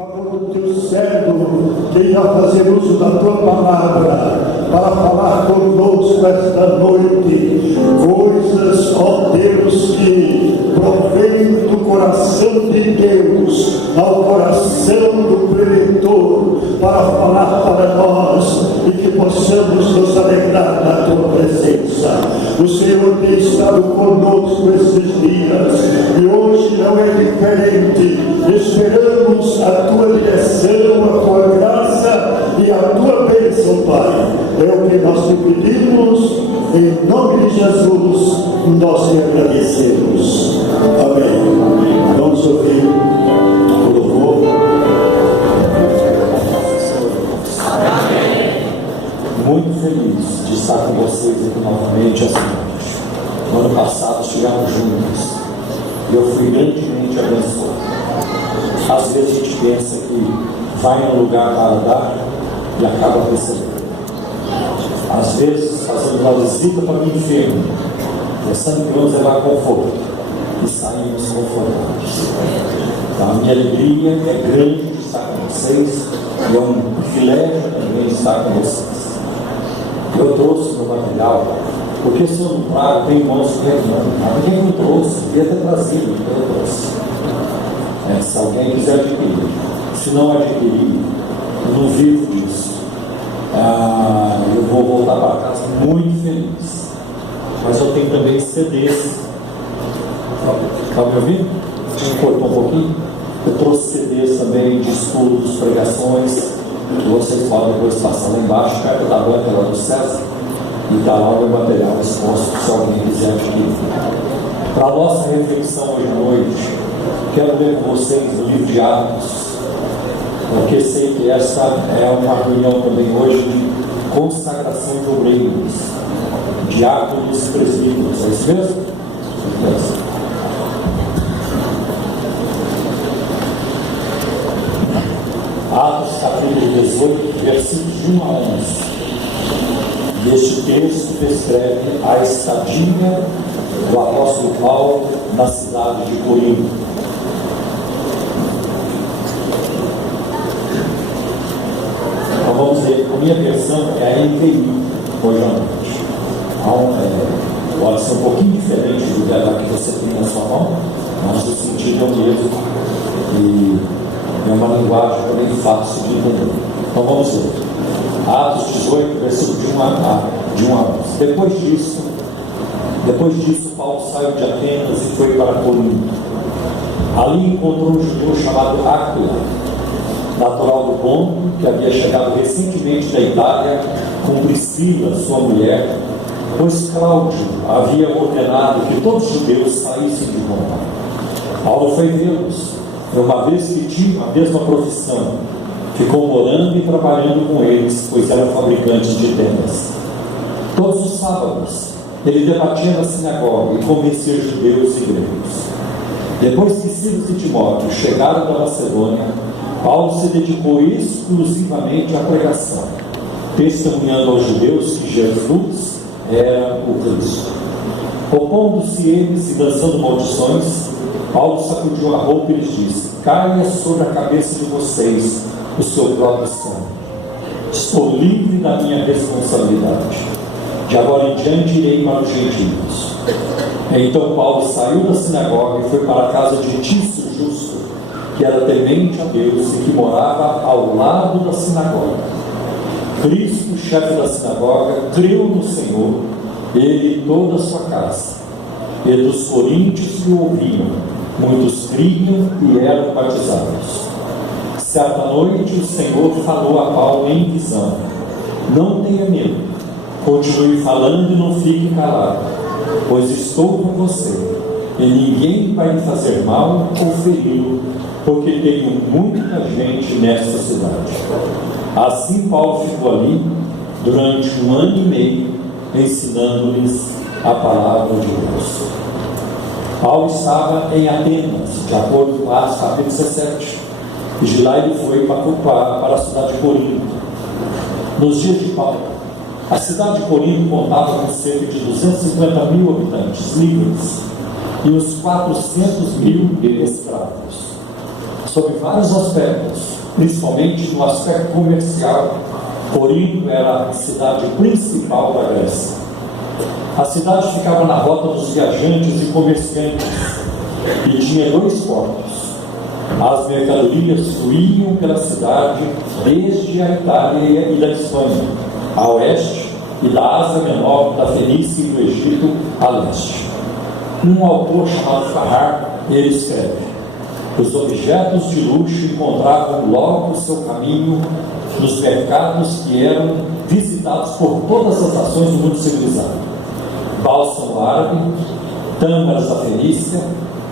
favor do teu servo, que irá fazer uso da tua palavra para falar conosco esta noite, coisas, ó Deus, que provém do coração de Deus ao coração do preletor, para falar para nós e que possamos nos alegrar na tua presença. O Senhor tem estado conosco esses dias e hoje não é diferente. Esperamos a tua direção, a tua graça e a tua bênção, Pai. É o que nós te pedimos, em nome de Jesus, nós te agradecemos. Amém. Vamos ouvir o louvor. Muito feliz de estar com vocês aqui novamente essa noite. No ano passado estivemos juntos e eu fui grandemente abençoado. Às vezes a gente pensa que vai num lugar para dar e acaba recebendo. Às vezes fazendo uma visita para o enfermo, pensando que vamos levar conforto e saímos confortados. Então a minha alegria é grande de estar com vocês e é um privilégio também estar com vocês. Eu trouxe no material, porque se eu não trago, tem irmãos que reclamam. Ninguém me trouxe, devia ter trazido, eu trouxe. Se alguém quiser adquirir, se não adquirir, eu não vivo disso. Eu vou voltar para casa muito feliz. Mas eu tenho também CDs. Está me ouvindo? Cortou um pouquinho? Eu trouxe CDs também de estudos, pregações. Vocês podem depois passar lá embaixo, perto da banca lá do César, e está lá o material exposto, se alguém quiser adquirir. Para a nossa reflexão hoje à noite, quero ler com vocês o livro de Atos, porque sei que essa é uma reunião também hoje de consagração de obreiros, diáconos e presbíteros. É isso mesmo? Atos capítulo 18, versículos de 1 a 11. E este texto descreve a estadia do apóstolo Paulo na cidade de Corinto. Então vamos ver, a minha versão é a NVI hoje à noite. Então, pode ser um pouquinho diferente do da que você tem na sua mão, mas o sentido é o mesmo. E é uma linguagem também fácil de entender. Então vamos ver. Atos 18, versículo de 1 a 11. Depois disso, Paulo saiu de Atenas e foi para Corinto. Ali encontrou um judeu chamado Áquila, natural do Ponto, que havia chegado recentemente da Itália com Priscila, sua mulher, pois Cláudio havia ordenado que todos os judeus saíssem de Roma. Paulo foi vê-los, uma vez que tinham a mesma profissão, ficou morando e trabalhando com eles, pois eram fabricantes de tendas. Todos os sábados, ele debatia na sinagoga e convencia judeus e gregos. Depois que Silas e Timóteo chegaram da Macedônia, Paulo se dedicou exclusivamente à pregação, testemunhando aos judeus que Jesus era o Cristo. Opondo-se eles e dançando maldições, Paulo sacudiu a roupa e lhes disse: caia sobre a cabeça de vocês o seu próprio sangue. Estou livre da minha responsabilidade. De agora em diante irei para os gentios. Então Paulo saiu da sinagoga e foi para a casa de Tício Justo, que era temente a Deus e que morava ao lado da sinagoga. Cristo, chefe da sinagoga, creu no Senhor, ele e toda a sua casa. E dos coríntios que o ouviam, muitos criam e eram batizados. Certa noite o Senhor falou a Paulo em visão: não tenha medo, continue falando e não fique calado, pois estou com você, e ninguém vai lhe fazer mal ou feri-lo, porque tenho muita gente nesta cidade. Assim Paulo ficou ali durante 1 ano e meio, ensinando-lhes a palavra de Deus. Paulo estava em Atenas, de acordo com Atos capítulo 17, e de lá ele foi para a cidade de Corinto. Nos dias de Paulo, a cidade de Corinto contava com cerca de 250 mil habitantes livres e uns 400 mil escravos. sob vários aspectos, principalmente no aspecto comercial. Corinto era a cidade principal da Grécia. A cidade ficava na rota dos viajantes e comerciantes e tinha 2 portos. As mercadorias fluíam pela cidade desde a Itália e da Espanha, a oeste, e da Ásia Menor, da Fenícia e do Egito, a leste. Um autor chamado Farrar, ele escreve: os objetos de luxo encontravam logo seu caminho nos mercados que eram visitados por todas as nações do mundo civilizado. Bálsamo árabe, tâmaras da Fenícia,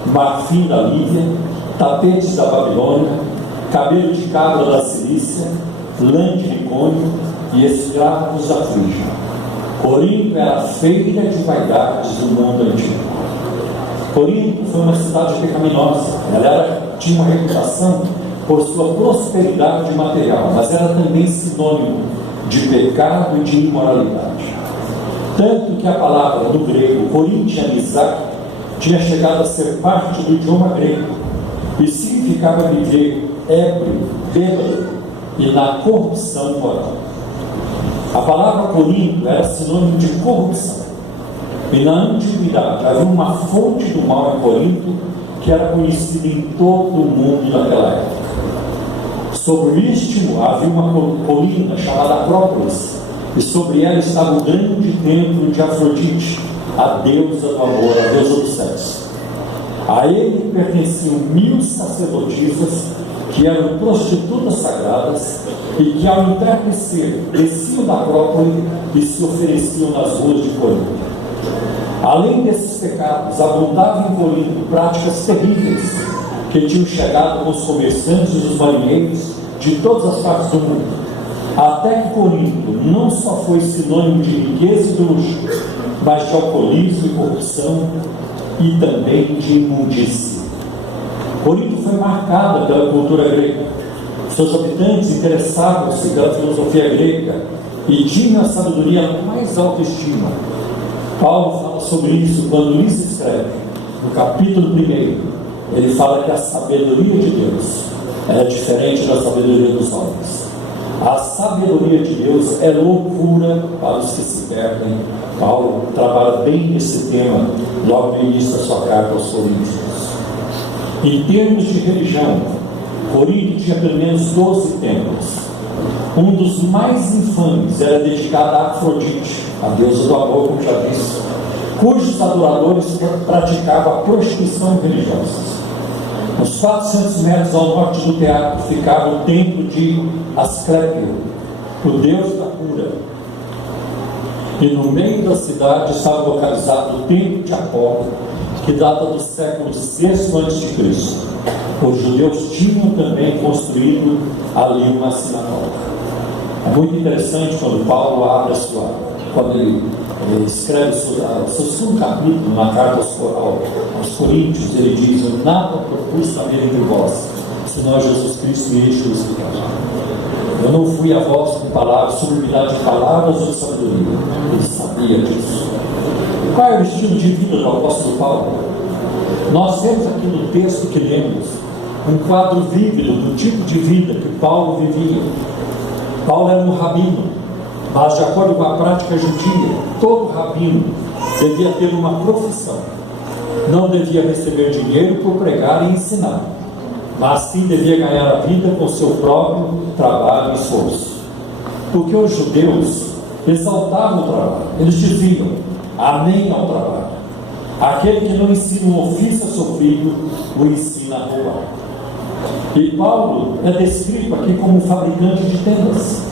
marfim da Líbia, tapetes da Babilônia, cabelo de cabra da Cilícia, lã de Icônio e escravos da Frígia. Corinto era a feira de vaidades do mundo antigo. Corinto foi uma cidade pecaminosa. Ela tinha uma reputação por sua prosperidade material, mas era também sinônimo de pecado e de imoralidade. Tanto que a palavra do grego corintianizar tinha chegado a ser parte do idioma grego e significava viver ébrio, bêbado e na corrupção moral. A palavra Corinto era sinônimo de corrupção. E na antiguidade havia uma fonte do mal em Corinto que era conhecida em todo o mundo naquela época. Sobre o istmo havia uma colina chamada Acrópolis, e sobre ela estava o grande templo de Afrodite, a deusa do amor, a deusa do sexo. A ele pertenciam 1000 sacerdotisas que eram prostitutas sagradas e que, ao entardecer, desciam da Acrópole e se ofereciam nas ruas de Corinto. Além desses pecados, abundavam em Corinto práticas terríveis que tinham chegado com os comerciantes e os marinheiros de todas as partes do mundo. Até que Corinto não só foi sinônimo de riqueza e de luxo, mas de alcoolismo e corrupção e também de imundície. Corinto foi marcada pela cultura grega. Seus habitantes interessavam-se pela filosofia grega e tinham a sabedoria mais autoestima. Paulo fala sobre isso quando lhes escreve, no capítulo 1, ele fala que a sabedoria de Deus é diferente da sabedoria dos homens. A sabedoria de Deus é loucura para os que se perdem. Paulo trabalha bem nesse tema logo no início da sua carta aos Coríntios. Em termos de religião, Corinto tinha pelo menos 12 templos. Um dos mais infames era dedicado a Afrodite, a deusa do amor, como já disse, cujos adoradores praticavam a prostituição religiosa. Uns 400 metros ao norte do teatro ficava o templo de Asclépio, o deus da cura. E no meio da cidade estava localizado o templo de Apolo, que data do século VI a.C. Os judeus tinham também construído ali uma sinagoga. É muito interessante quando Paulo abre quando ele escreve o seu segundo capítulo na carta aos Coríntios, ele diz: nada propus também entre vós, senão Jesus Cristo e este crucificado. Eu não fui a vós com palavras, sublimidade de palavras ou de sabedoria. Ele sabia disso. Qual é o estilo de vida do apóstolo Paulo? Nós temos aqui no texto que lemos um quadro vívido do tipo de vida que Paulo vivia. Paulo era um rabino, mas de acordo com a prática judia, todo rabino devia ter uma profissão. Não devia receber dinheiro por pregar e ensinar, mas sim devia ganhar a vida com seu próprio trabalho e esforço. Porque os judeus exaltavam o trabalho. Eles diziam: amém ao trabalho. Aquele que não ensina um ofício a sofrido, o ensina a roubar. E Paulo é descrito aqui como fabricante de tendas.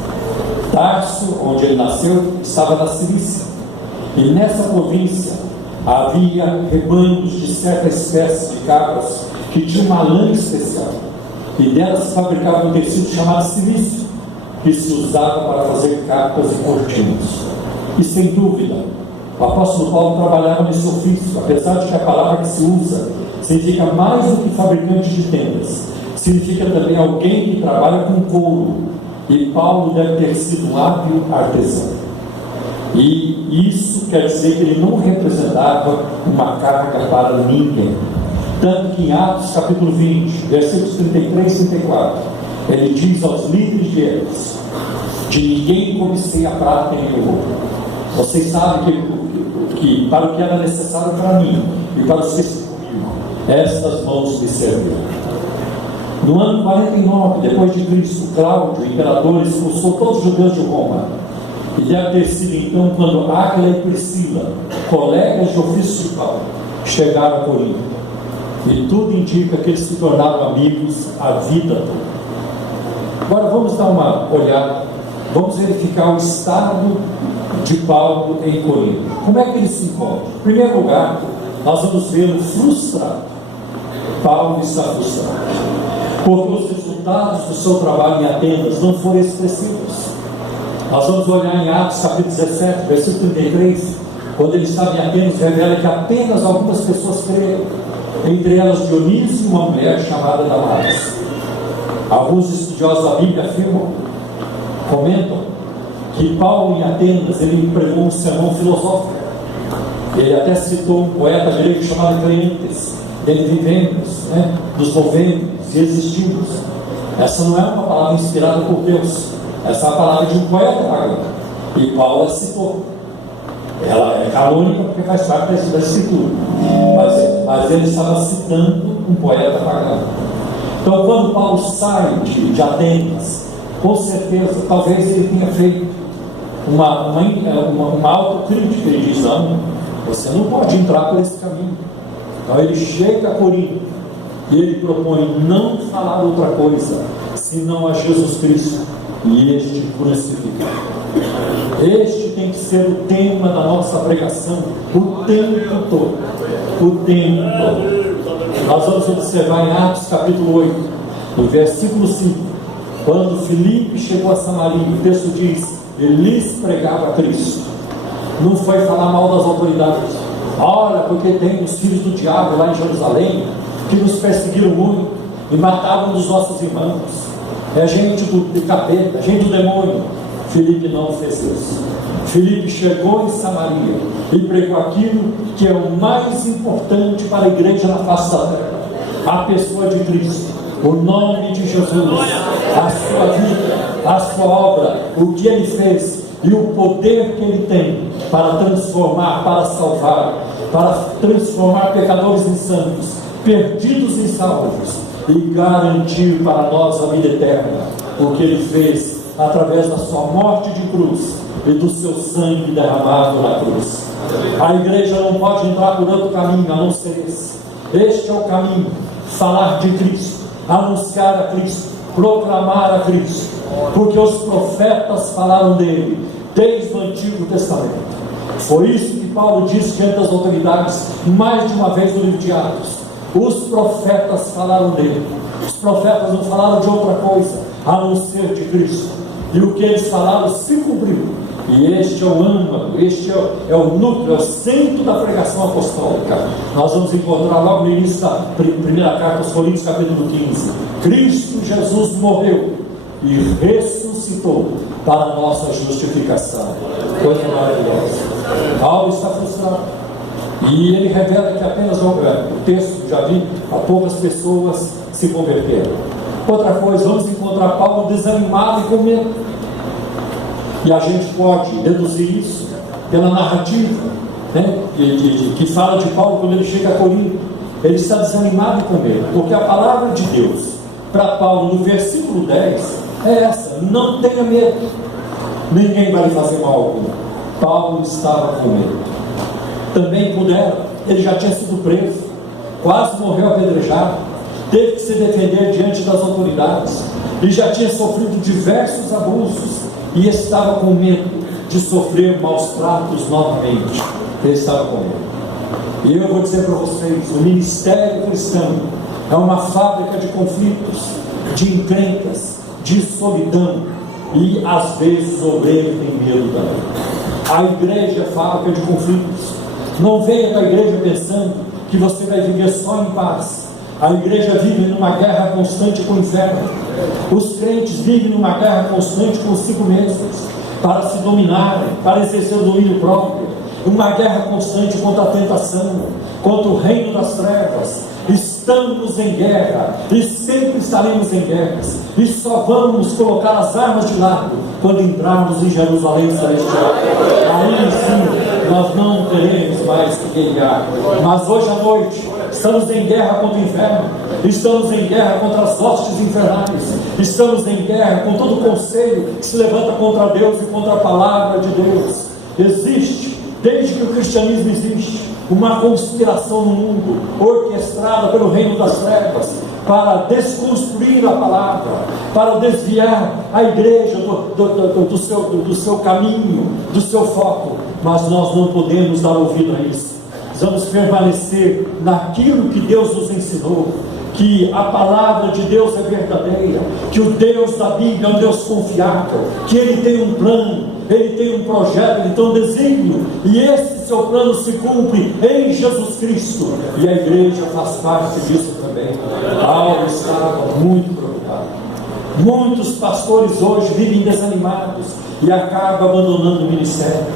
Tarso, onde ele nasceu, estava na Cilícia, e nessa província havia rebanhos de certa espécie de cabras que tinham uma lã especial, e delas se fabricava um tecido chamado cilício, que se usava para fazer capas e cortinas. E sem dúvida, o apóstolo Paulo trabalhava nesse ofício, apesar de que a palavra que se usa significa mais do que fabricante de tendas, significa também alguém que trabalha com couro, e Paulo deve ter sido um hábil artesão. E isso quer dizer que ele não representava uma carga para ninguém. Tanto que em Atos capítulo 20, versículos 33 e 34, ele diz aos líderes de Éfeso: de ninguém cobicei a prata nem o ouro. Vocês sabem que para o que era necessário para mim e para os que estão comigo, estas mãos me serviram. No ano 49 depois de Cristo, Cláudio, o imperador, expulsou todos os judeus de Roma. E deve ter sido então quando Áquila e Priscila, colegas de ofício de Paulo, chegaram a Corinto. E tudo indica que eles se tornaram amigos a vida toda. Agora vamos dar uma olhada, vamos verificar o estado de Paulo em Corinto. Como é que ele se encontra? Em primeiro lugar, nós vamos vê-lo frustrado. Paulo está frustrado, porque os resultados do seu trabalho em Atenas não foram expressivos. Nós vamos olhar em Atos capítulo 17, versículo 33, quando ele estava em Atenas, revela que apenas algumas pessoas creram, entre elas Dionísio e uma mulher chamada Damaris. Alguns estudiosos da Bíblia afirmam, comentam, que Paulo em Atenas, ele empregou um sermão filosófico. Ele até citou um poeta grego chamado Cleentes: dele vivemos, nos movemos e existimos. Essa não é uma palavra inspirada por Deus, essa é a palavra de um poeta pagão, e Paulo a citou. Ela é canônica porque faz parte da escritura, mas ele estava citando um poeta pagão. Então, quando Paulo sai de Atenas, com certeza, talvez ele tenha feito uma autocrítica. Ele diz: não, você não pode entrar por esse caminho. Então ele chega a Corinto e ele propõe não falar outra coisa senão a Jesus Cristo e este crucificado. Este tem que ser o tema da nossa pregação o tempo todo. O tempo todo. Nós vamos observar em Atos capítulo 8, no versículo 5, quando Filipe chegou a Samaria, o texto diz: ele lhes pregava Cristo. Não foi falar mal das autoridades. Olha, porque tem os filhos do diabo lá em Jerusalém que nos perseguiram muito e matavam os nossos irmãos. É gente do capeta, gente do demônio. Filipe não fez isso. Filipe chegou em Samaria e pregou aquilo que é o mais importante para a igreja na face da terra: a pessoa de Cristo, o nome de Jesus, a sua vida, a sua obra, o que ele fez e o poder que ele tem para transformar, para salvar, para transformar pecadores em santos, perdidos em salvos, e garantir para nós a vida eterna. O que ele fez através da sua morte de cruz e do seu sangue derramado na cruz. A igreja não pode entrar por outro caminho a não ser esse. Este é o caminho: falar de Cristo, anunciar a Cristo, proclamar a Cristo, porque os profetas falaram dele desde o Antigo Testamento. Foi isso que Paulo disse diante das autoridades mais de uma vez no livro de Atos: os profetas falaram dele. Os profetas não falaram de outra coisa a não ser de Cristo, e o que eles falaram se cumpriu. E este é o âmago, este é o núcleo, é o centro da pregação apostólica. Nós vamos encontrar logo no início da primeira carta aos Coríntios, capítulo 15: Cristo Jesus morreu e ressuscitou para a nossa justificação. Coisa maravilhosa. Paulo está frustrado, e ele revela que apenas o texto já vi, a poucas pessoas se converteram. Outra coisa, vamos encontrar Paulo desanimado e com medo. E a gente pode deduzir isso pela narrativa, que fala de Paulo quando ele chega a Corinto. Ele está desanimado e com medo, porque a palavra de Deus para Paulo no versículo 10 é essa: não tenha medo, ninguém vai lhe fazer mal algum. Paulo estava com medo. Também puderam, ele já tinha sido preso, quase morreu apedrejado, teve que se defender diante das autoridades, e já tinha sofrido diversos abusos, e estava com medo de sofrer maus tratos novamente. Ele estava com medo. E eu vou dizer para vocês: o ministério cristão é uma fábrica de conflitos, de encrencas, de solidão, e às vezes o obreiro tem medo também. A igreja é fábrica de conflitos. Não venha para a igreja pensando que você vai viver só em paz. A igreja vive numa guerra constante com o inferno. Os crentes vivem numa guerra constante consigo mesmos, para se dominarem, para exercer o domínio próprio. Uma guerra constante contra a tentação, contra o reino das trevas. Estamos em guerra e sempre estaremos em guerras, e só vamos colocar as armas de lado quando entrarmos em Jerusalém celestial. Aí sim nós não teremos mais que guerrear. Mas hoje à noite estamos em guerra contra o inferno, estamos em guerra contra as hostes infernais, estamos em guerra com todo o conselho que se levanta contra Deus e contra a palavra de Deus. Existe, desde que o cristianismo existe, uma conspiração no mundo orquestrada pelo reino das trevas para desconstruir a palavra, para desviar a igreja do seu caminho, do seu foco. Mas nós não podemos dar ouvido a isso. Vamos permanecer naquilo que Deus nos ensinou, que a palavra de Deus é verdadeira, que o Deus da Bíblia é um Deus confiável, que Ele tem um plano, Ele tem um projeto, Ele tem um desígnio, e esse seu plano se cumpre em Jesus Cristo, e a igreja faz parte disso também. Paulo estava muito preocupado. Muitos pastores hoje vivem desanimados e acabam abandonando o ministério.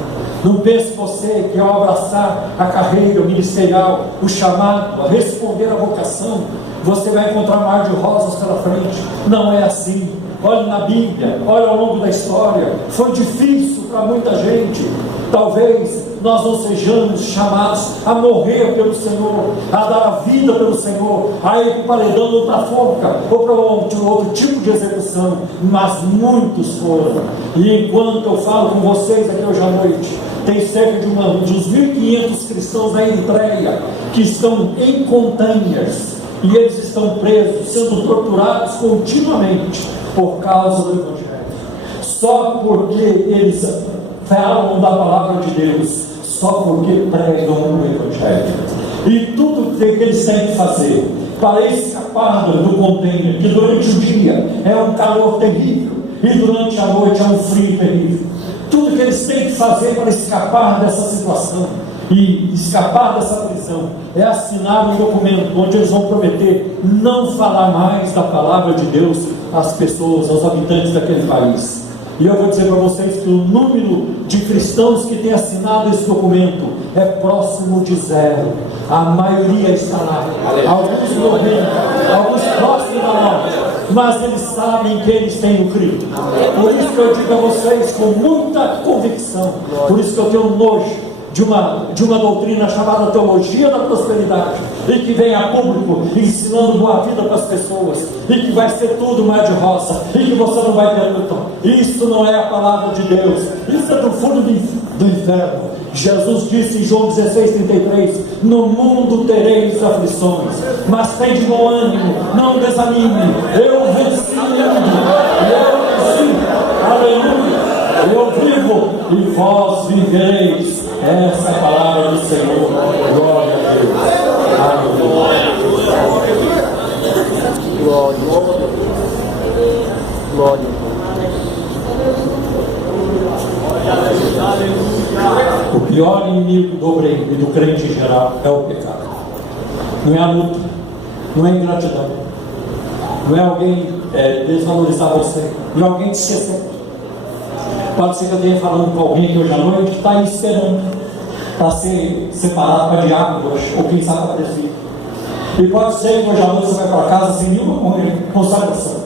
Não pense você que ao abraçar a carreira ministerial, o chamado, a responder à vocação, você vai encontrar um mar de rosas pela frente. Não é assim. Olhe na Bíblia, olhe ao longo da história. Foi difícil para muita gente. Talvez nós não sejamos chamados a morrer pelo Senhor, a dar a vida pelo Senhor, a ir para o paredão ou para a forca, ou para outro tipo de execução, mas muitos foram. E enquanto eu falo com vocês aqui hoje à noite, tem cerca de uns 1.500 cristãos na Eritreia que estão em containers, e eles estão presos, sendo torturados continuamente por causa do Evangelho, só porque eles falam da palavra de Deus, só porque pregam o Evangelho. E tudo que eles têm que fazer para escapar do container, que durante o dia é um calor terrível e durante a noite é um frio terrível, tudo que eles têm que fazer para escapar dessa situação e escapar dessa prisão é assinar um documento onde eles vão prometer não falar mais da palavra de Deus às pessoas, aos habitantes daquele país. E eu vou dizer para vocês que o número de cristãos que tem assinado esse documento é próximo de zero. A maioria está lá, alguns morrendo, alguns próximos da morte, mas eles sabem que eles têm o Cristo. Por isso que eu digo a vocês com muita convicção, por isso que eu tenho nojo de uma doutrina chamada teologia da prosperidade, e que vem a público ensinando boa vida para as pessoas, e que vai ser tudo mar de rosa, e que você não vai ter luta. Isso não é a palavra de Deus, isso é do fundo do inferno. Jesus disse em João 16:33: no mundo tereis aflições, mas tem de bom ânimo, não desanime, eu venci o mundo, eu venci, aleluia, eu vivo e vós vivereis. Essa é a palavra do Senhor. Glória a Deus. Aleluia. Glória. Glória. O pior inimigo do obreiro e do crente em geral é o pecado. Não é a luta, não é a ingratidão, não é alguém desvalorizar você, não é alguém te esquecer. Pode ser que eu esteja falando com alguém aqui hoje à noite que está aí esperando para ser separado para diácono hoje, ou quem sabe para presbítero. E pode ser que hoje à noite você vai para casa sem nenhuma consagração,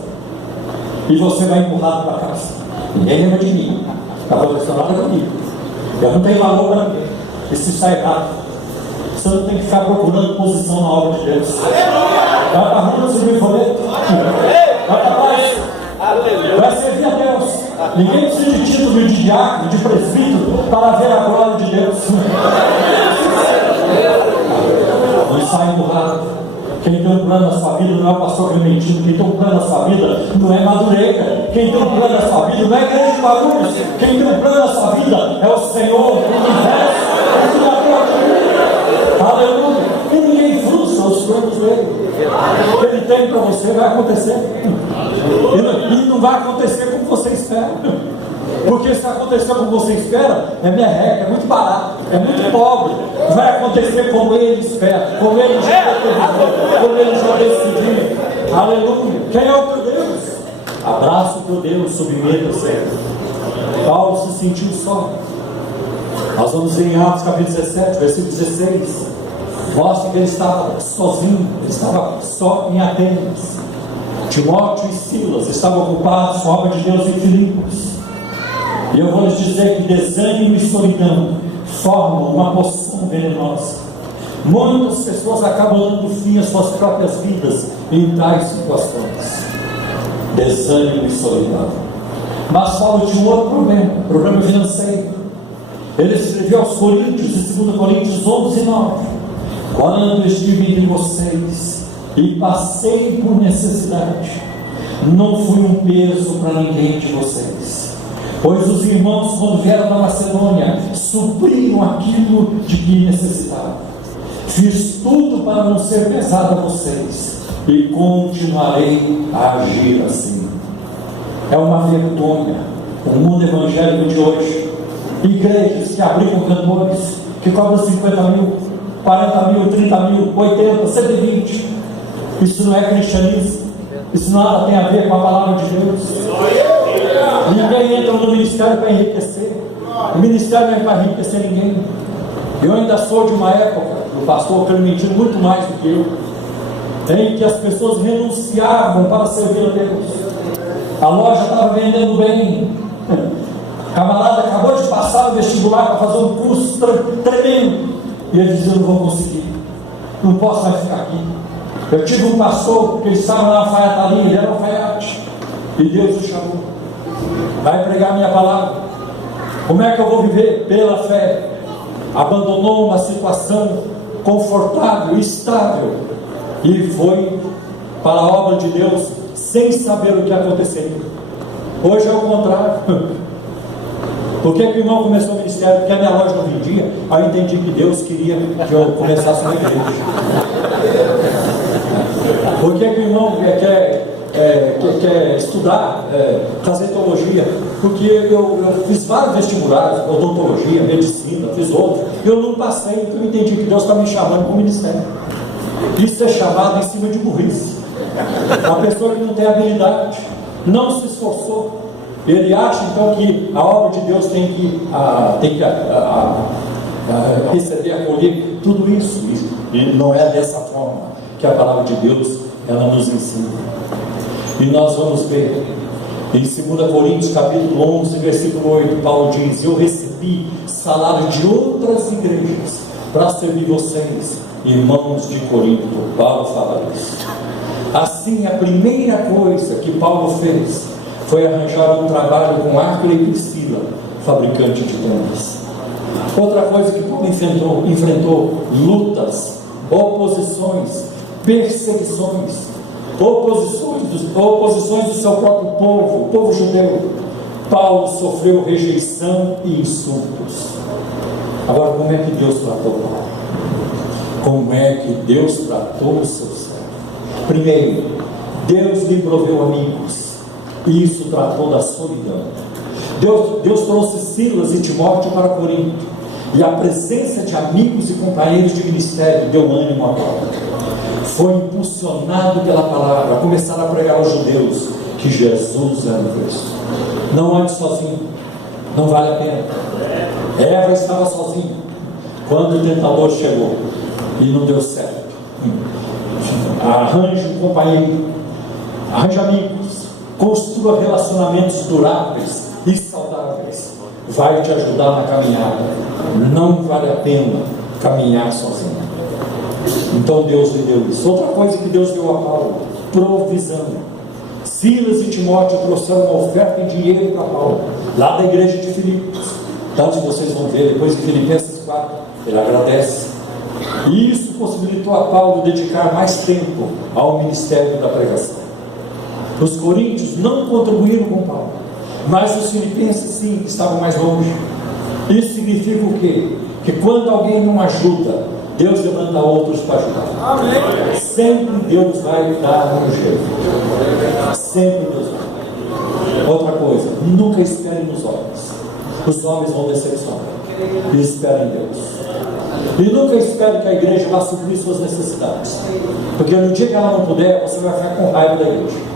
e você vai empurrado para casa. Ninguém lembra de mim, está acontecendo nada comigo, eu não tenho valor para ninguém. Isso está errado. Você não tem que ficar procurando posição na obra de Deus. Vai para a rua servir folheto, vai para trás, vai servir a Deus. Ninguém precisa de título de diácono, de presbítero, para ver a glória de Deus. Não sai empurrado. Quem tem um plano na sua vida não é o pastor Clementino. Quem tem um plano na sua vida não é Madureira. Quem tem um plano na sua vida não é Igreja de Barulhos. Quem tem um plano na sua vida é o Senhor do universo, o Criador de tudo. Aleluia. E ninguém frustra os planos dele. O que ele tem para você vai acontecer. E não vai acontecer como você espera. Porque se acontecer como você espera, é merreca, é muito barato, é muito pobre. Vai acontecer como ele espera, como ele já determinou, como ele já decidiu. Aleluia. Quem é o teu Deus? Abraça o teu Deus, submeta-se. Paulo se sentiu só. Nós vamos ver em Atos capítulo 17, versículo 16. Mostra que ele estava sozinho, ele estava só em Atenas. Timóteo e Silas estavam ocupados com a obra de Deus em Filipos. E eu vou lhes dizer que desânimo e solidão formam uma poção venenosa. Muitas pessoas acabam dando fim às suas próprias vidas em tais situações. Desânimo e solidão. Mas Paulo tinha um outro problema financeiro. Ele escreveu aos Coríntios, em 2 Coríntios 11:9: quando estive entre vocês e passei por necessidade, não fui um peso para ninguém de vocês, pois os irmãos, quando vieram da Macedônia, supriram aquilo de que necessitavam. Fiz tudo para não ser pesado a vocês e continuarei a agir assim. É uma vergonha o mundo evangélico de hoje. Igrejas que abrigam cantores que cobram 50 mil, 40 mil, 30 mil, 80, 120. Isso não é cristianismo. Isso nada tem a ver com a palavra de Deus. Ninguém entra no ministério para enriquecer. O ministério não é para enriquecer ninguém. Eu ainda sou de uma época, o pastor Clementino muito mais do que eu, em que as pessoas renunciavam para servir a Deus. A loja estava vendendo bem. Camarada acabou de passar o vestibular para fazer um curso tremendo. E ele dizia: eu não vou conseguir, não posso mais ficar aqui. Eu tive um pastor que ele estava na alfaiataria, ele era alfaiate, e Deus o chamou: vai pregar a minha palavra. Como é que eu vou viver? Pela fé. Abandonou uma situação confortável, estável, e foi para a obra de Deus sem saber o que aconteceria. Hoje é o contrário. Por que o irmão começou o ministério? Porque a minha loja não vendia. Aí eu entendi que Deus queria que eu começasse uma igreja. Por que o irmão quer estudar, fazer teologia? Porque eu fiz vários vestibulares, odontologia, medicina, fiz outros. Eu não passei, então eu entendi que Deus está me chamando para o ministério. Isso é chamado em cima de burrice. A pessoa que não tem habilidade, não se esforçou. Ele acha então que a obra de Deus tem que receber, acolher tudo isso. E não é dessa forma que a palavra de Deus ela nos ensina. E nós vamos ver em 2 Coríntios capítulo 11, versículo 8, Paulo diz: eu recebi salário de outras igrejas para servir vocês, irmãos de Corinto. Paulo fala isso. Assim, a primeira coisa que Paulo fez foi arranjar um trabalho com Áquila e Priscila, fabricante de tendas. Outra coisa que Paulo enfrentou lutas, oposições, perseguições, oposições do seu próprio povo, o povo judeu. Paulo sofreu rejeição e insultos. Agora, como é que Deus tratou Paulo? Como é que Deus tratou o seu servo? Primeiro, Deus lhe proveu amigos. E isso tratou da solidão. Deus trouxe Silas e Timóteo para Corinto, e a presença de amigos e companheiros de ministério deu ânimo a Paulo. Foi impulsionado pela palavra a começar a pregar aos judeus que Jesus era o Cristo. Não ande sozinho, não vale a pena. Eva estava sozinha quando o tentador chegou e não deu certo. Arranje um companheiro, arranje amigos, construa relacionamentos duráveis e saudáveis. Vai te ajudar na caminhada. Não vale a pena caminhar sozinho. Então Deus lhe deu isso. Outra coisa que Deus deu a Paulo: provisão. Silas e Timóteo trouxeram uma oferta em dinheiro para Paulo, lá da igreja de Filipos. Então vocês vão ver depois de Filipenses 4, ele agradece. E isso possibilitou a Paulo dedicar mais tempo ao ministério da pregação. Os coríntios não contribuíram com Paulo, mas os filipenses sim, estavam mais longe. Isso significa o quê? Que quando alguém não ajuda, Deus levanta outros para ajudar. Amém. Sempre Deus vai dar um jeito. Sempre Deus vai. Outra coisa, nunca espere nos homens. Os homens vão decepcionar. E espere em Deus. E nunca espere que a igreja vá suprir suas necessidades, porque no dia que ela não puder, você vai ficar com raiva da igreja.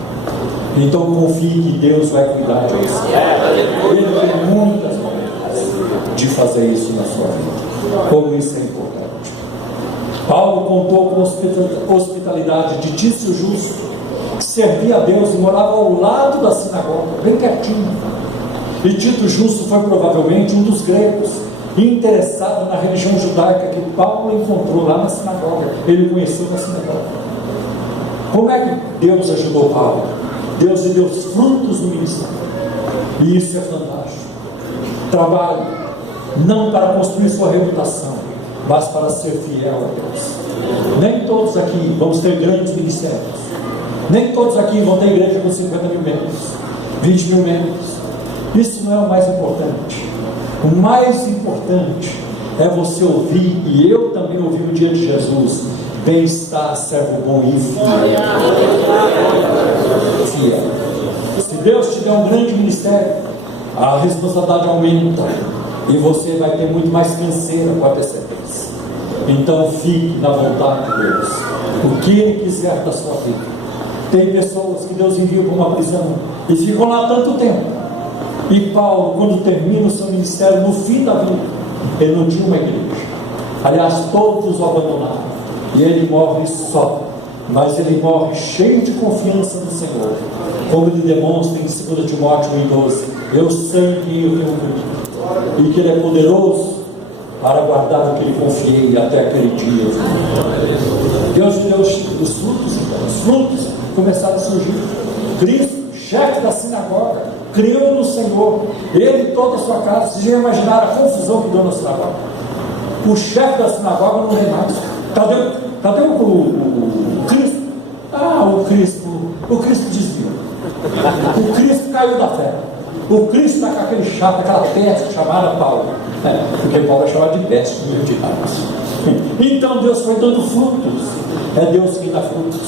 Então confie que Deus vai cuidar de você. Ele tem muitas maneiras de fazer isso na sua vida. Como isso é importante. Paulo contou com a hospitalidade de Tício Justo, que servia a Deus e morava ao lado da sinagoga, bem pertinho. E Tito Justo foi provavelmente um dos gregos interessado na religião judaica que Paulo encontrou lá na sinagoga. Ele conheceu na sinagoga. Como é que Deus ajudou Paulo? Deus lhe deu frutos no ministério. E isso é fantástico. Trabalhe não para construir sua reputação, mas para ser fiel a Deus. Nem todos aqui vamos ter grandes ministérios. Nem todos aqui vão ter igreja com 50 mil membros, 20 mil membros. Isso não é o mais importante. O mais importante é você ouvir, e eu também ouvi no dia de Jesus: bem-estar, servo bom e fiel. Se Deus te der um grande ministério, a responsabilidade aumenta e você vai ter muito mais canseira, pode ter certeza. Então fique na vontade de Deus, o que Ele quiser da sua vida. Tem pessoas que Deus envia para uma prisão e ficam lá tanto tempo. E Paulo, quando termina o seu ministério, no fim da vida, ele não tinha uma igreja. Aliás, todos o abandonaram. E ele morre só. Mas ele morre cheio de confiança no Senhor. Como ele demonstra em 2 Timóteo 1,12. Eu sei que eu tenho crido. E que ele é poderoso para guardar o que ele confiei até aquele dia. Deus me deu os frutos, então. Os frutos começaram a surgir. Cristo, chefe da sinagoga, criou no Senhor, ele e toda a sua casa. Vocês já imaginaram a confusão que deu na sinagoga? O chefe da sinagoga não vem mais. Cadê o Cristo? O Cristo desviou. O Cristo caiu da fé. O Cristo está com aquele chato, aquela peste chamada Paulo. Porque Paulo é chamado de peste, no de Então Deus foi dando frutos. É Deus que dá frutos.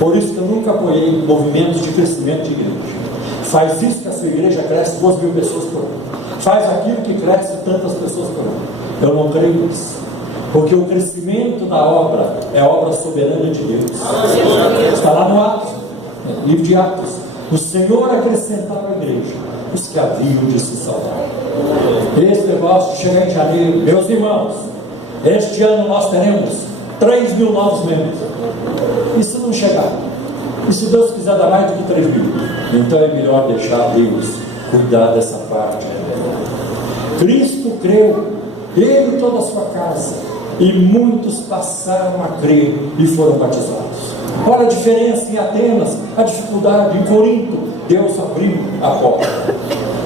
Por isso que eu nunca apoiei movimentos de crescimento de igreja. Faz isso que a sua igreja cresce 2.000 pessoas por ano. Faz aquilo que cresce tantas pessoas por ano. Eu não creio nisso. Porque o crescimento da obra é obra soberana de Deus. Está lá no Atos, livro de Atos. O Senhor acrescentava à igreja os que haviam de se salvar. Esse negócio de chegar em janeiro, meus irmãos, este ano nós teremos 3.000 novos membros. E se não chegar? E se Deus quiser dar mais do que 3.000? Então é melhor deixar Deus cuidar dessa parte. Cristo creu, ele e toda a sua casa, e muitos passaram a crer e foram batizados. Olha a diferença em Atenas, a dificuldade. Em Corinto, Deus abriu a porta.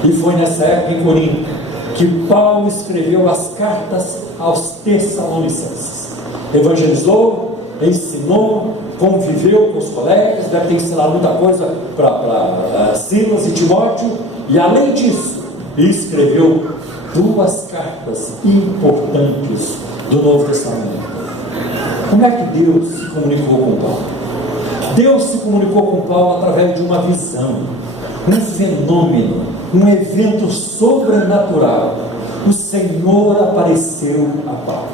E foi nessa época em Corinto que Paulo escreveu as cartas aos Tessalonicenses. Evangelizou, ensinou, conviveu com os colegas, deve ter ensinado muita coisa para Silas e Timóteo, e além disso, escreveu 2 cartas importantes do Novo Testamento. Como é que Deus se comunicou com Paulo? Deus se comunicou com Paulo através de uma visão, um fenômeno, um evento sobrenatural. O Senhor apareceu a Paulo.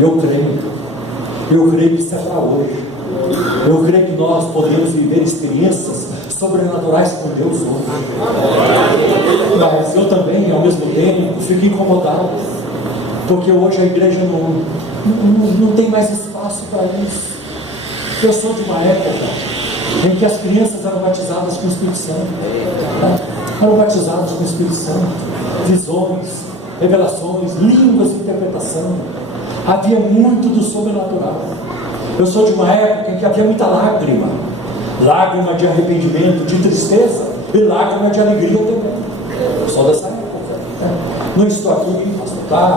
Eu creio que isso é para hoje. Eu creio que nós podemos viver experiências sobrenaturais com Deus hoje. Mas eu também, ao mesmo tempo, fico incomodado, porque hoje a igreja não tem mais espaço para isso. Eu sou de uma época em que as crianças eram batizadas com o Espírito Santo. Eram batizadas com o Espírito Santo. Visões, revelações, línguas de interpretação. Havia muito do sobrenatural. Eu sou de uma época em que havia muita lágrima. Lágrima de arrependimento, de tristeza, e lágrima de alegria também. Eu sou dessa época. Não estou aqui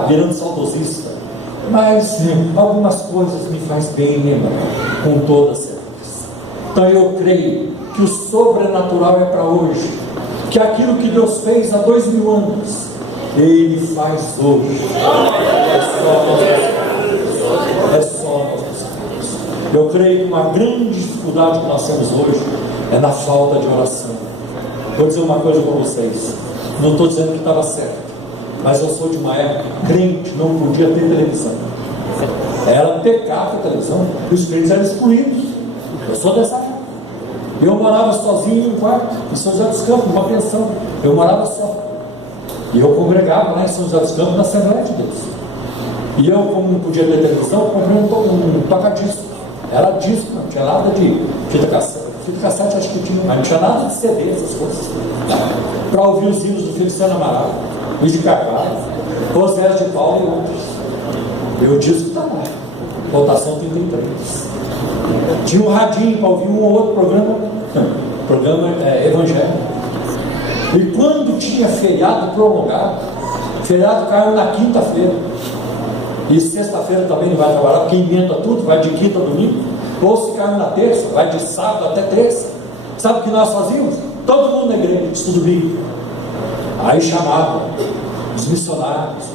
virando saudosista, mas algumas coisas me faz bem lembrar, com toda certeza. Então eu creio que o sobrenatural é para hoje, que aquilo que Deus fez há 2.000 anos, Ele faz hoje. É só nós. Eu creio que uma grande dificuldade que nós temos hoje é na falta de oração. Vou dizer uma coisa para vocês, não estou dizendo que estava certo, mas eu sou de uma época crente, não podia ter televisão. Era pecado a televisão, e os crentes eram excluídos. Eu sou dessa época. Eu morava sozinho em um quarto, em São José dos Campos, uma pensão. Eu morava só. E eu congregava lá em São José dos Campos, na Assembleia de Deus. E eu, como não podia ter televisão, comprei um toca-disco. Era disco, não tinha nada de fita cassete. Fita cassete acho que tinha, mas não tinha nada de CD, essas coisas. Para ouvir os hinos do Feliciano Amaral, Luiz de Carvalho, José de Paulo e outros. E o disco está lá, votação 33. Tinha um radinho para ouvir um ou outro programa evangélico. E quando tinha feriado prolongado, feriado caiu na quinta-feira, e sexta-feira também não vai trabalhar, porque emenda tudo, vai de quinta a domingo, ou se caiu na terça, vai de sábado até terça. Sabe o que nós fazíamos? Todo mundo na igreja, estudo bíblico. Aí chamava os missionários,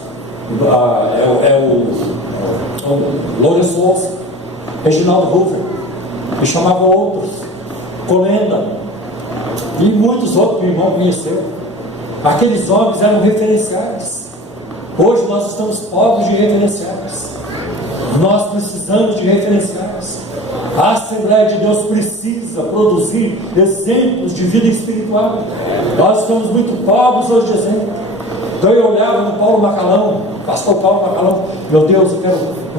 o Lourenço Souza, Reginaldo Hoover, e chamavam outros, Colenda, e muitos outros que o irmão conheceu. Aqueles homens eram referenciais. Hoje nós estamos pobres de referenciais. Nós precisamos de referenciais. A Assembleia de Deus precisa produzir exemplos de vida espiritual. Nós estamos muito pobres hoje de exemplo. Então eu olhava no Paulo Macalão, pastor Paulo Macalão, meu Deus, eu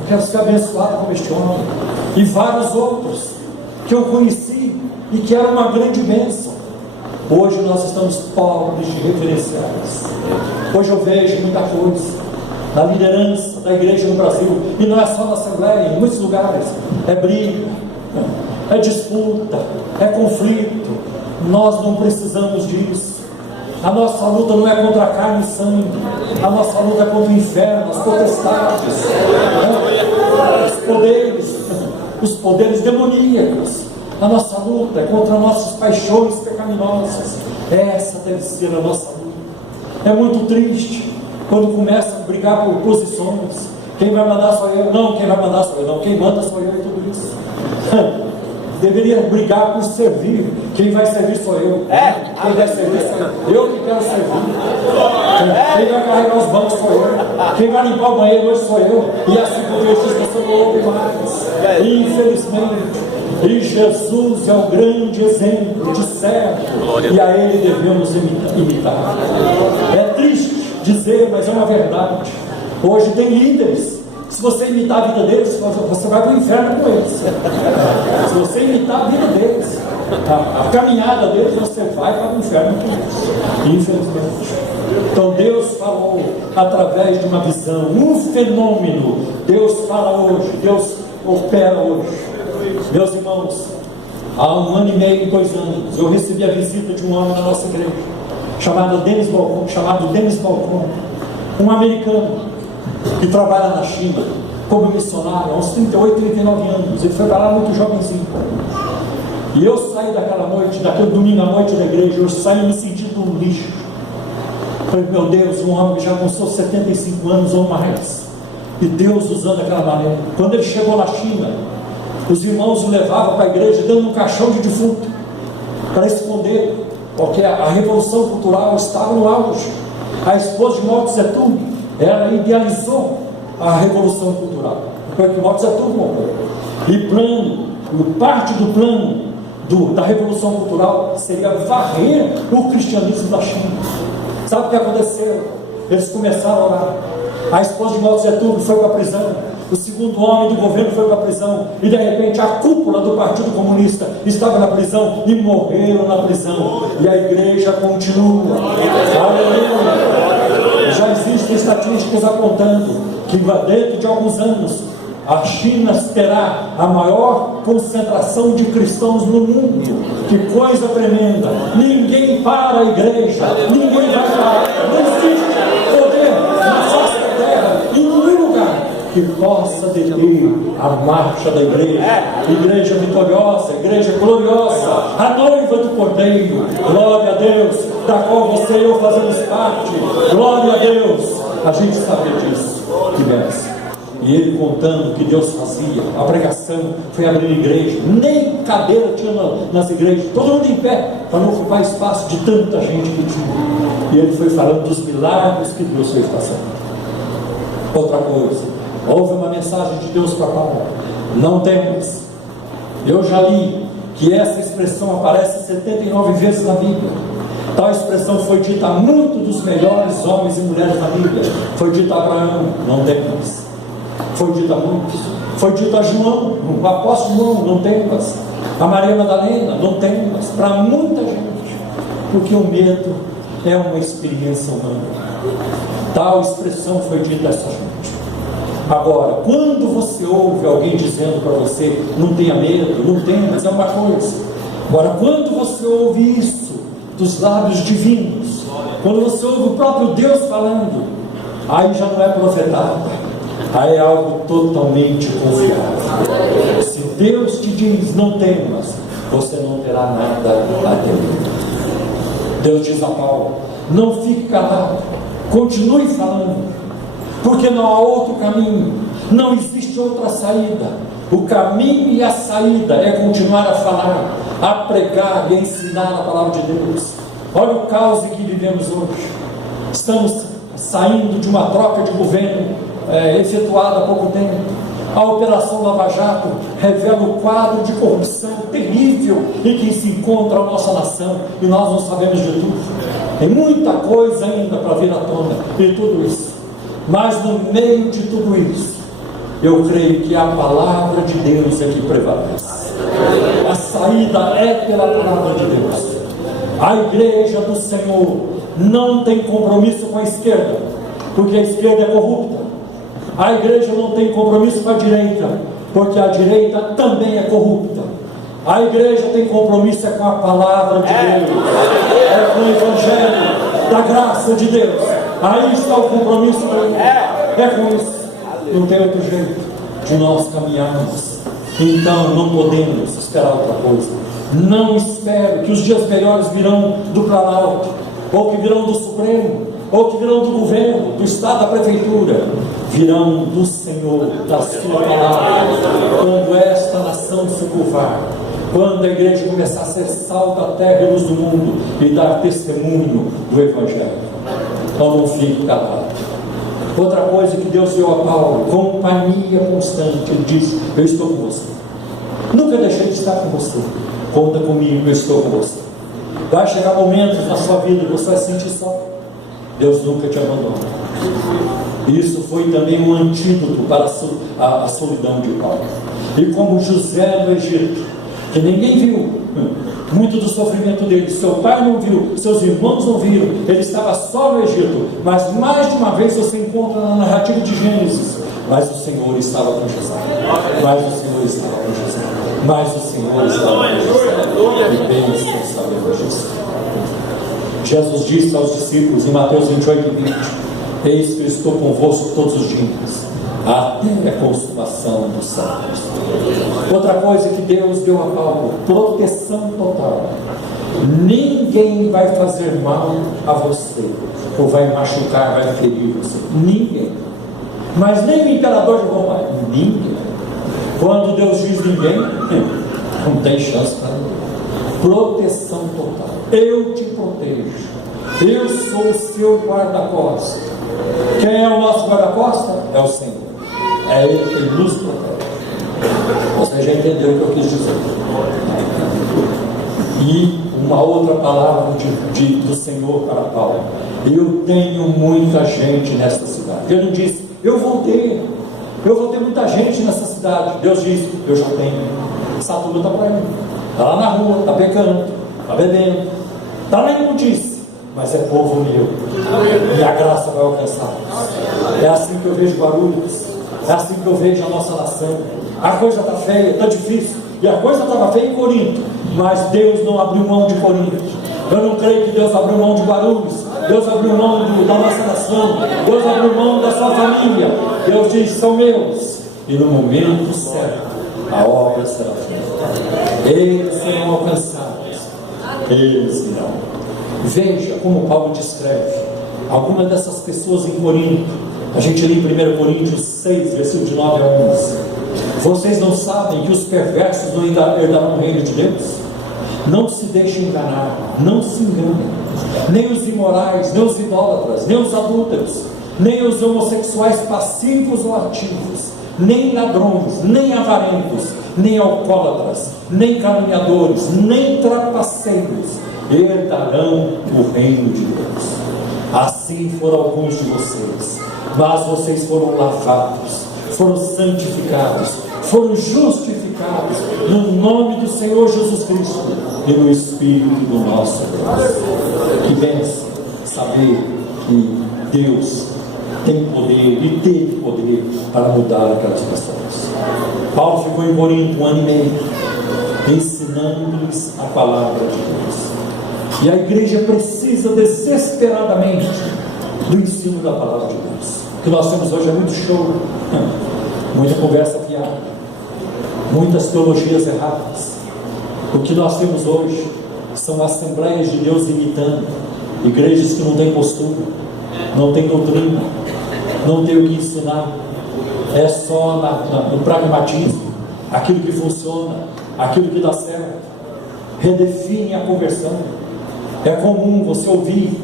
quero ser abençoado como este homem. E vários outros que eu conheci e que eram uma grande bênção. Hoje nós estamos pobres de referenciais. Hoje eu vejo muita coisa na liderança da igreja no Brasil, e não é só na Assembleia, em muitos lugares, é briga, é disputa, é conflito. Nós não precisamos disso. A nossa luta não é contra a carne e sangue, a nossa luta é contra o inferno, as potestades, os poderes demoníacos. A nossa luta é contra nossas paixões pecaminosas. Essa deve ser a nossa luta. É muito triste quando começa a brigar por posições. Quem vai mandar sou eu? Não, quem vai mandar sou eu? Não, quem manda sou eu, e tudo isso. Deveria brigar por servir. Quem vai servir sou eu. Quem vai servir sou eu. Eu que quero servir. Quem vai carregar os bancos sou eu. Quem vai limpar o banheiro hoje sou eu. E assim por diante, as pessoas não ouvem mais. Infelizmente. E Jesus é um grande exemplo de servo, e a Ele devemos imitar. É triste dizer, mas é uma verdade. Hoje tem líderes, se você imitar a vida deles, você vai para o inferno com eles. Se você imitar a vida deles, a caminhada deles, você vai para o inferno com eles, infelizmente. Então Deus falou através de uma visão, um fenômeno. Deus fala hoje, Deus opera hoje. Meus irmãos, há 1 ano e meio, 2 anos, eu recebi a visita de um homem na nossa igreja, chamado Denis Balcon, um americano que trabalha na China como missionário há uns 38, 39 anos. Ele foi para lá muito jovenzinho. E eu saí daquela noite, daquele domingo à noite da igreja, eu saí me sentindo um lixo. Falei, meu Deus, um homem que já com seus 75 anos ou mais, e Deus usando daquela maneira. Quando ele chegou na China, os irmãos o levavam para a igreja dando um caixão de defunto para esconder, porque a revolução cultural estava no auge. A esposa de Mao Tse Tung, ela idealizou a revolução cultural, porque Mao Tse Tung morreu. E parte do plano da revolução cultural seria varrer o cristianismo da China. Sabe o que aconteceu? Eles começaram a orar. A esposa de Mao Tse Tung foi para a prisão. O segundo homem do governo foi para a prisão, e de repente a cúpula do Partido Comunista estava na prisão e morreram na prisão, e a igreja continua. Aleluia! Já existem estatísticas apontando que dentro de alguns anos a China terá a maior concentração de cristãos no mundo. Que coisa tremenda! Ninguém para a igreja, ninguém vai parar, não existe poder na face da terra, em nenhum lugar que possa deter a marcha da igreja. Igreja vitoriosa, igreja gloriosa, a noiva do Cordeiro. Glória a Deus, da qual você e eu fazemos parte. Glória a Deus. A gente sabe disso. Que benção. E ele contando o que Deus fazia. A pregação foi abrir igreja, nem cadeira tinha nas igrejas, todo mundo em pé para não ocupar espaço de tanta gente que tinha. E ele foi falando dos milagres que Deus fez passar. Outra coisa, houve uma mensagem de Deus para Paulo: não temas. Eu já li que essa expressão aparece 79 vezes na Bíblia. Tal expressão foi dita a muitos dos melhores homens e mulheres da Bíblia. Foi dita a Abraão: não temas. Foi dito a muitos. Foi dito a João, o apóstolo João, não temas. A Maria Madalena, não temas. Para muita gente, porque o medo é uma experiência humana. Tal expressão foi dita a essa gente. Agora, quando você ouve alguém dizendo para você, não tenha medo, não temas, é uma coisa. Agora, quando você ouve isso dos lábios divinos, quando você ouve o próprio Deus falando, aí já não é profetado, aí é algo totalmente confiável. Se Deus te diz, não temas, você não terá nada a temer. Deus diz a Paulo, não fique calado, continue falando, porque não há outro caminho, não existe outra saída. O caminho e a saída é continuar a falar, a pregar e a ensinar a palavra de Deus. Olha o caos em que vivemos hoje. Estamos saindo de uma troca de governo efetuada há pouco tempo. A Operação Lava Jato revela o quadro de corrupção terrível em que se encontra a nossa nação, e nós não sabemos de tudo. Tem muita coisa ainda para vir à tona de tudo isso, mas no meio de tudo isso, eu creio que a palavra de Deus é que prevalece. A saída é pela palavra de Deus. A igreja do Senhor não tem compromisso com a esquerda, porque a esquerda é corrupta. A igreja não tem compromisso com a direita, porque a direita também é corrupta. A igreja tem compromisso com a palavra de Deus, é com o evangelho da graça de Deus. Aí está o compromisso, é com isso. Não tem outro jeito de nós caminharmos. Então não podemos esperar outra coisa. Não espero que os dias melhores virão do Planalto, ou que virão do Supremo, ou que virão do governo, do Estado, da Prefeitura. Virão do Senhor, da sua palavra. Quando esta nação se curvar, quando a igreja começar a ser sal da terra e luz do mundo, e dar testemunho do Evangelho. Então não fique calado. Outra coisa que Deus deu a Paulo, companhia constante. Ele diz, eu estou com você. Nunca deixei de estar com você. Conta comigo, eu estou com você. Vai chegar momentos na sua vida que você vai se sentir só. Deus nunca te abandona. Isso foi também um antídoto para a solidão de Paulo. E como José no Egito, que ninguém viu muito do sofrimento dele, seu pai não viu, seus irmãos não viram, ele estava só no Egito. Mas mais de uma vez você encontra na narrativa de Gênesis, mas o Senhor estava com José, mas o Senhor estava com José, mas o Senhor estava com José. E bem sabemos disso. Jesus disse aos discípulos em Mateus 28 e 20, eis que eu estou convosco todos os dias, até a consumação dos séculos. Outra coisa que Deus deu a Paulo, proteção total. Ninguém vai fazer mal a você, ou vai machucar, vai ferir você. Ninguém. Mas nem o imperador de Roma. Ninguém. Quando Deus diz ninguém, não tem chance para ninguém. Proteção total. Eu te protejo. Eu sou o seu guarda-costas. Quem é o nosso guarda-costas? É o Senhor. É Ele que nos protege. Você já entendeu o que eu quis dizer. E uma outra palavra do Senhor para Paulo. Eu tenho muita gente nessa cidade. Ele não disse, eu vou ter muita gente nessa cidade. Deus disse, eu já tenho. Satuba está por aí, está lá na rua, está pecando, está bebendo, está na imundice, mas é povo meu, e a graça vai alcançar. É assim que eu vejo Guarulhos, é assim que eu vejo a nossa nação. A coisa está feia, está difícil, e a coisa estava feia em Corinto, mas Deus não abriu mão de Corinto. Eu não creio que Deus abriu mão de Guarulhos. Deus abriu mão da nossa nação. Deus abriu mão da sua família. Deus diz, são meus. E no momento certo, a obra será feita. Eles serão alcançados. Eles irão. Veja como Paulo descreve algumas dessas pessoas em Corinto. A gente lê em 1 Coríntios 6, versículo de 9 a 11. Vocês não sabem que os perversos não herdarão o reino de Deus? Não se deixem enganar, não se enganem. Nem os imorais, nem os idólatras, nem os adúlteros, nem os homossexuais passivos ou ativos, nem ladrões, nem avarentos, nem alcoólatras, nem caluniadores, nem trapaceiros herdarão o reino de Deus. Assim foram alguns de vocês, mas vocês foram lavados, foram santificados, foram justificados no nome do Senhor Jesus Cristo e no Espírito do nosso Deus. Que bênção saber que Deus tem poder e teve poder para mudar aquelas pessoas. Paulo ficou em Corinto 1 ano e meio, ensinando-lhes a palavra de Deus. E a igreja precisa desesperadamente do ensino da palavra de Deus. O que nós temos hoje é muito show, muita conversa fiada, muitas teologias erradas. O que nós temos hoje são assembleias de Deus imitando, igrejas que não têm postura, não têm doutrina, não têm o que ensinar, é só no pragmatismo, aquilo que funciona, aquilo que dá certo. Redefine a conversão. É comum você ouvir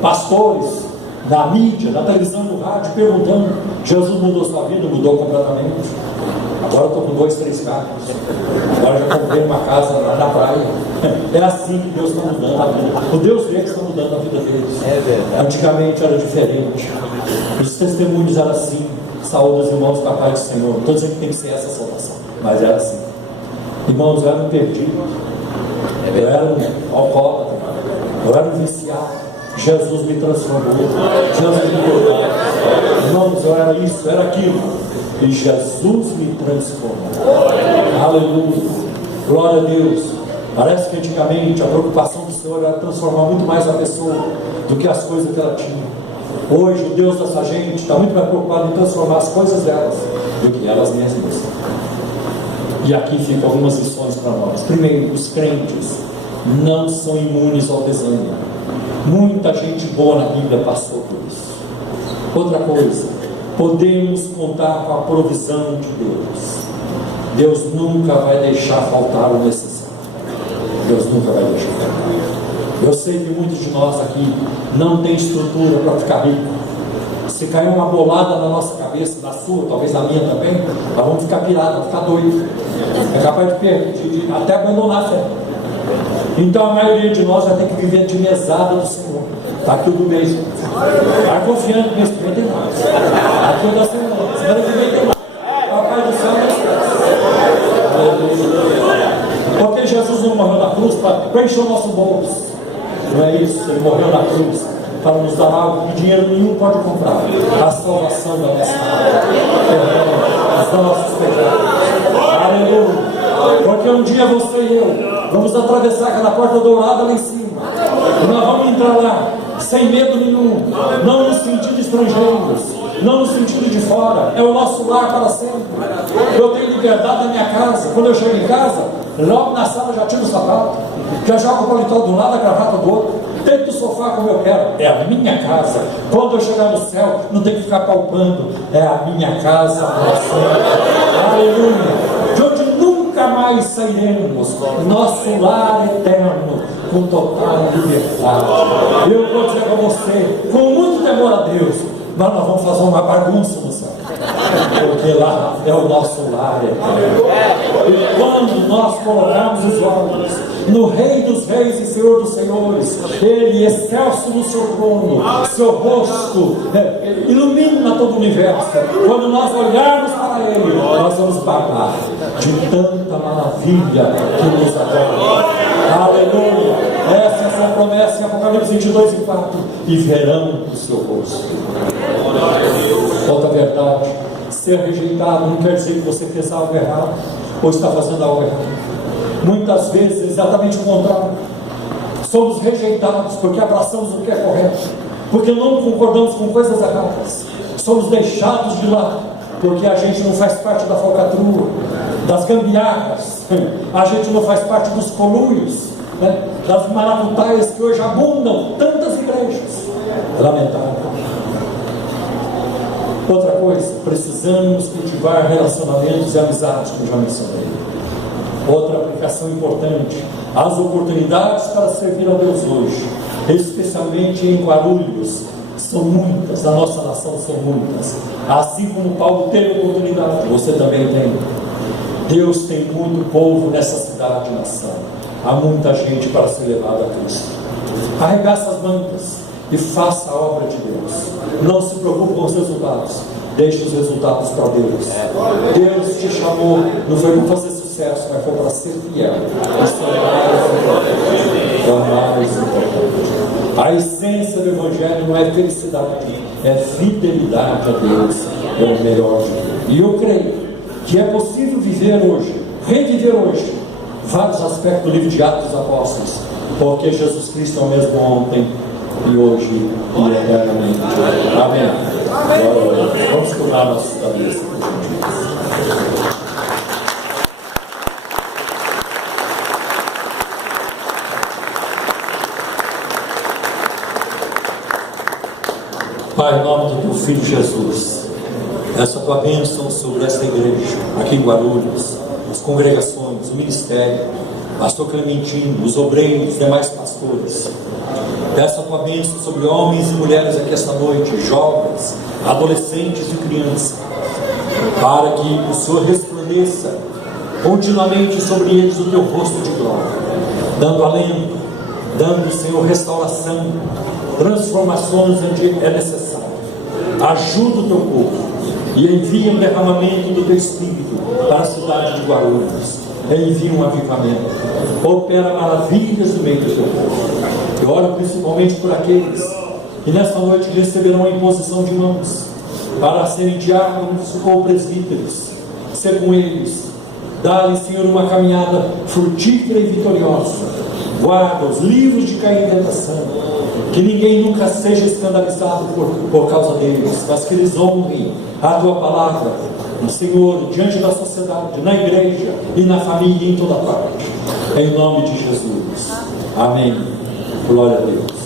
pastores na mídia, na televisão, no rádio, perguntando: Jesus mudou sua vida? Mudou completamente. Agora eu estou com 2, 3 carros, agora já comprei uma casa lá na praia. É assim que Deus está mudando a vida. O Deus vê que está mudando a vida deles. Antigamente era diferente, os testemunhos eram assim. Saúde os irmãos com a paz do Senhor. Não estou dizendo que tem que ser essa salvação, mas era assim. Irmãos, eu era um perdido, eu era um alcoólatra, eu era um viciado. Jesus me transformou, Jesus me mudou. Irmãos, eu era isso, eu era aquilo, e Jesus me transformou. Aleluia, glória a Deus. Parece que antigamente a preocupação do Senhor era transformar muito mais a pessoa do que as coisas que ela tinha. Hoje o Deus dessa gente está muito mais preocupado em transformar as coisas delas do que elas mesmas. E aqui ficam algumas lições para nós. Primeiro, os crentes não são imunes ao desânimo. Muita gente boa na Bíblia passou por isso. Outra coisa, podemos contar com a provisão de Deus. Deus nunca vai deixar faltar o necessário. Deus nunca vai deixar faltar. Eu sei que muitos de nós aqui não tem estrutura para ficar rico. Se cair uma bolada na nossa cabeça, na sua, talvez na minha também, nós vamos ficar pirados, ficar doidos. É capaz de até abandonar a fé. Então a maioria de nós vai ter que viver de mesada do Senhor. Está tudo mesmo. Está confiando que mês que vem tem mais. Aqui é da semana. Semana que vem tem mais. Papai do céu não esquece. Porque Jesus não morreu na cruz para encher o nosso bolso. Não é isso, Ele morreu na cruz para nos dar algo que dinheiro nenhum pode comprar: a salvação da nossa alma, dos nossos pecados. Aleluia. Porque um dia você e eu vamos atravessar aquela porta dourada lá em cima, e nós vamos entrar lá sem medo nenhum, não no sentido de estrangeiros, não no sentido de fora. É o nosso lar para sempre. Eu tenho liberdade na minha casa. Quando eu chego em casa, logo na sala já tiro o sapato, já jogo o paletó de um lado, a gravata do outro, deito do sofá como eu quero. É a minha casa. Quando eu chegar no céu, não tem que ficar palpando. É a minha casa para sempre. Aleluia. De onde nunca mais sairemos. Nosso lar eterno, com total liberdade. Eu vou dizer para você, com muito temor a Deus, mas nós vamos fazer uma bagunça no céu, porque lá é o nosso lar eterno. E quando nós colocarmos os olhos no Rei dos Reis e Senhor dos Senhores, Ele excelso no seu trono, seu rosto ilumina todo o universo. Quando nós olharmos para Ele, nós vamos babar de tanta maravilha que nos adora. Aleluia. Essa é a promessa em Apocalipse 22 e 4. E verão o seu rosto. Outra verdade: ser rejeitado não quer dizer que você fez algo errado ou está fazendo algo errado. Muitas vezes exatamente o contrário. Somos rejeitados porque abraçamos o que é correto, porque não concordamos com coisas erradas. Somos deixados de lado porque a gente não faz parte da falcatrua, das gambiarras. A gente não faz parte dos conluios, das maracutaias que hoje abundam tantas igrejas. Lamentável. Outra coisa, precisamos cultivar relacionamentos e amizades, como já mencionei. Outra aplicação importante: as oportunidades para servir a Deus hoje, especialmente em Guarulhos, são muitas. Na nossa nação são muitas. Assim como Paulo teve oportunidade, você também tem. Deus tem muito povo nessa cidade e nação. Há muita gente para ser levada a Cristo. Arregaça as mangas e faça a obra de Deus. Não se preocupe com os resultados. Deixe os resultados para Deus. Deus te chamou, não foi para fazer sucesso, mas foi para ser fiel. Isso é mais importante. A essência do Evangelho não é felicidade, é fidelidade a Deus. É o melhor. E eu creio que é possível viver hoje, reviver hoje, vários aspectos do livro de Atos dos Apóstolos, porque Jesus Cristo é o mesmo ontem e hoje e eternamente. Amém. Agora, vamos curvar nossas cabeças. Pai, em nome do teu Filho Jesus, essa tua bênção sobre esta igreja, aqui em Guarulhos, as congregações, o ministério, pastor Clementino, os obreiros, os demais pastores. Peço a tua bênção sobre homens e mulheres aqui esta noite, jovens, adolescentes e crianças, para que o Senhor resplandeça continuamente sobre eles o teu rosto de glória, dando alento, dando, Senhor, restauração, transformações onde é necessário. Ajuda o teu povo e envia um derramamento do teu Espírito para a cidade de Guarulhos. Envia um avivamento, opera maravilhas no meio do teu povo. Eu oro principalmente por aqueles que nesta noite receberão a imposição de mãos para serem diáconos ou presbíteros. Ser com eles, dá-lhes, Senhor, uma caminhada frutífera e vitoriosa. Guarda os livros de cair em tentação, que ninguém nunca seja escandalizado por causa deles, mas que eles honrem a tua palavra, Senhor, diante da sociedade, na igreja e na família e em toda parte. Em nome de Jesus. Amém. Glória a Deus.